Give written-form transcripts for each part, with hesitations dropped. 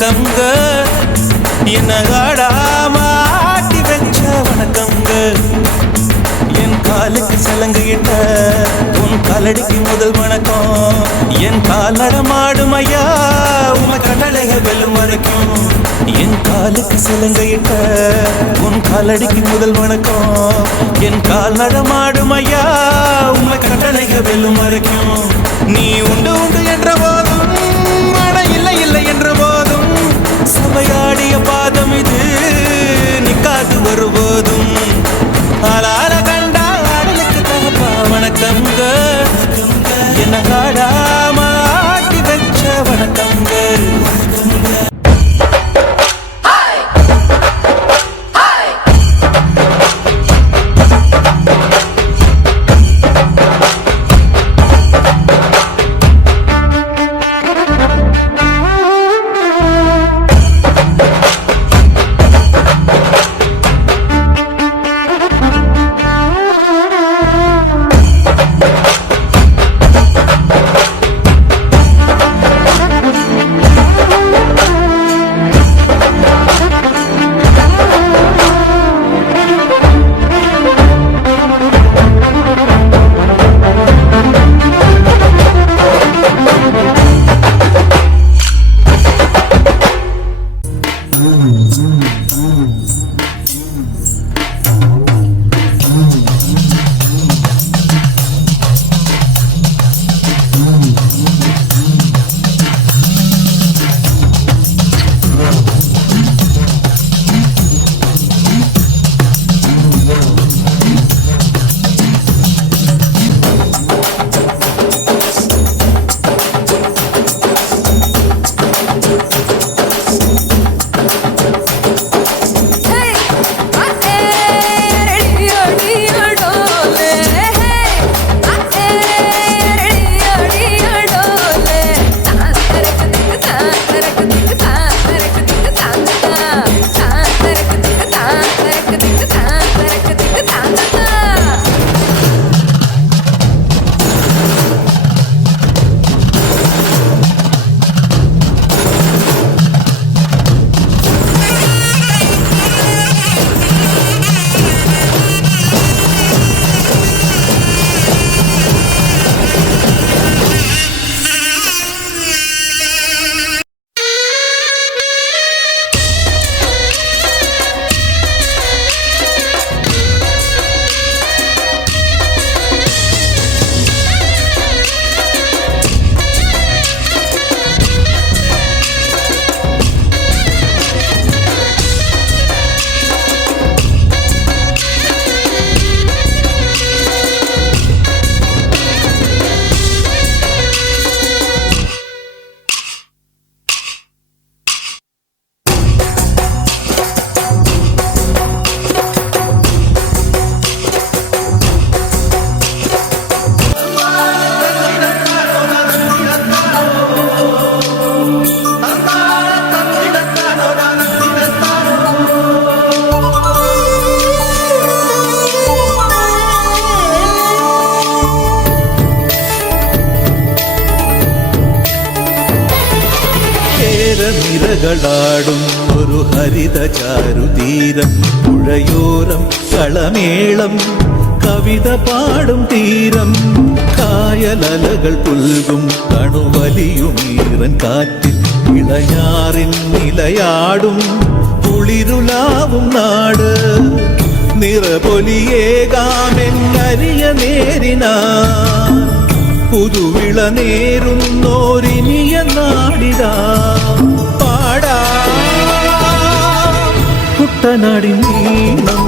வணக்கங்க என்ன ஆடாம ஆட்டி வச்ச வணக்கங்க என் காலுக்கு சலங்கையிட்ட உன் காலடிக்கு முதல் வணக்கம் என் கால் நடமாடும் ஐயா உமை கட்டளைக வெல்லும் வரைக்கும் என் காலுக்கு சலங்கையிட்ட உன் காலடிக்கு முதல் வணக்கம் என் கால் நடமாடும் ஐயா உமை கட்டளைக வெல்லும் வரைக்கும் நீ உண்டு உண்டு என்ற போதும் மழை இல்லை இல்லை என்ற போதும் சபையாடிய பாதம் இது நிக்காது வருபோதும் ஆளார கண்டா ஆடலுக்கு தகப்பா வணக்கங்க என்ன ஆடாம ஆட்டி வச்ச வணக்கங்க നിരകളാടും ഒരു ഹരിത ചാരുതീരം പുഴയോരം കളമേളം കവിത പാടും തീരം കായലലകൾ പുൽകും കണുവലിയുമീറൻ കാറ്റിൽ ഇളഞ്ഞാറിൻ നിലയാടും കുളിരുലാവും നാട് നിറപൊലിയേകാമെന്നരിയ നേരിനാ പുതുവിള നേരുന്നോരിനിയ നാടിതാ പാടാ കുട്ടനാടിൻ നീളം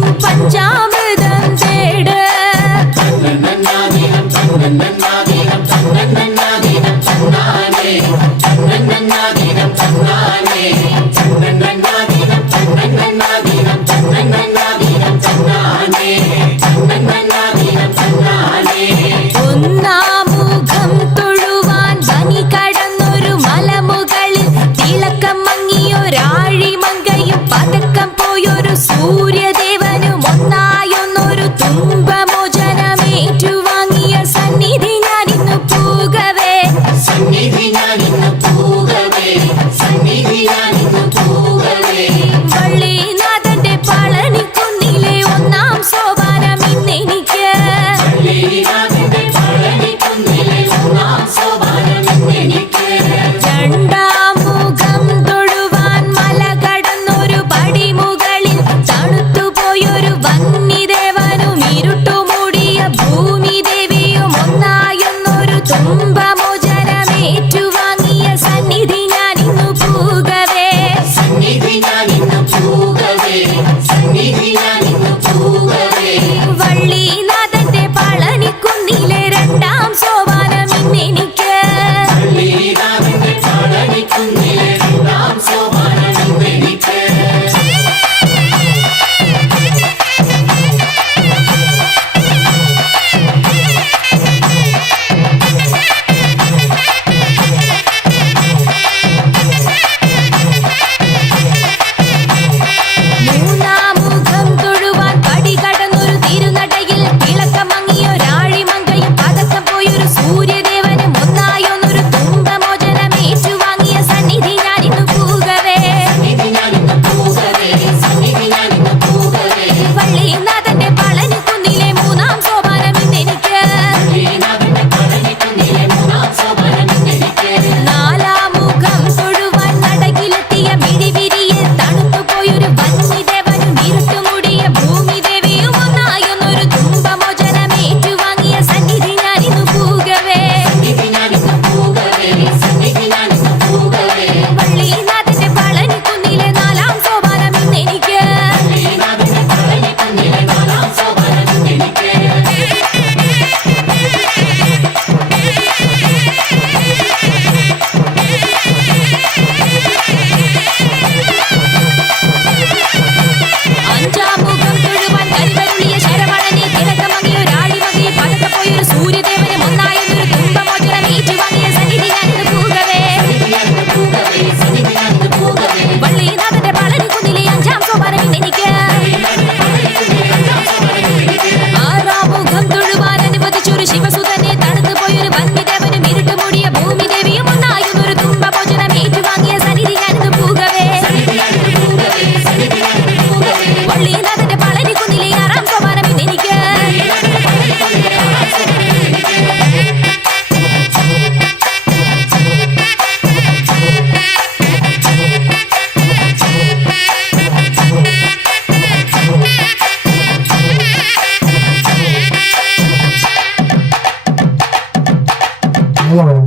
ും വള്ളിനാഥന്റെ പളനിക്കുന്നിലെ രണ്ടാം സോപാനം ഇന്നെനിക്ക് മൂന്നാം മുഖം തൊഴുവാൻ പടി കടന്നൊരു തിരുനടയിൽ തിളക്കമങ്ങിയൊരാഴിമങ്കയും പതക്കം പോയൊരു സൂര്യദേവനും ഒന്നായൊന്നൊരു തുമ്പമോചനമേറ്റുവാങ്ങിയ സന്നിധി ഞാനിന്നു പൂകവേ വള്ളിനാഥന്റെ പളനിക്കുന്നിലെ മൂന്നാം സോപാനം ഇന്നെനിക്ക് നാലാം മുഖം തൊഴുവാൻ നടകിലെത്തിയ മിഴിവിരിയെ തണുത്തുപോയൊരു വന്യദേവനും ഇരുട്ടുമുടിയ ഭൂമിദേവിയും ഒന്നായൊന്നൊരു തുമ്പമോചനമേറ്റുവാങ്ങിയ സന്നിധി ഞാനിന്നു പൂകവേ വള്ളിനാഥന്റെ പളനിക്കുന്നിലെ നാലാം സോപാനം ഇന്നെനിക്ക് അഞ്ചാം മുഖം തൊഴുവാൻ കരിവരുളിയ ശരവണനെ തിളക്കമങ്ങിയൊരാഴിമകയെ പതക്കപ്പോയൊരു സൂര്യദേവനും ഒന്നായൊന്നൊരു തുമ്പമോചനമേറ്റുവാങ്ങിയ സന്നിധി ഞാനിന്നു പൂകവേ വള്ളിനാഥന്റെ പളനിക്കുന്നിലെ അഞ്ചാം സോപാനം ഇന്നെനിക്ക് ആറാം മുഖം തൊഴുവാൻ അനുവദിച്ചൊരു ശിവസുതനെ തണുത്തുപോയൊരു വന്യദേവനും ഇരുട്ടുമൂടിയ ഭൂമിദേവിയും ഒന്നായൊന്നൊരു തുമ്പമോചനമേറ്റുവാങ്ങിയ സന്നിധി ഞാനിന്നു പൂകവേ വള്ളിനാഥന്റെ പളനിക്കുന്നിലെ ആറാം സോപാനം ഇന്നെനിക്ക് Wow.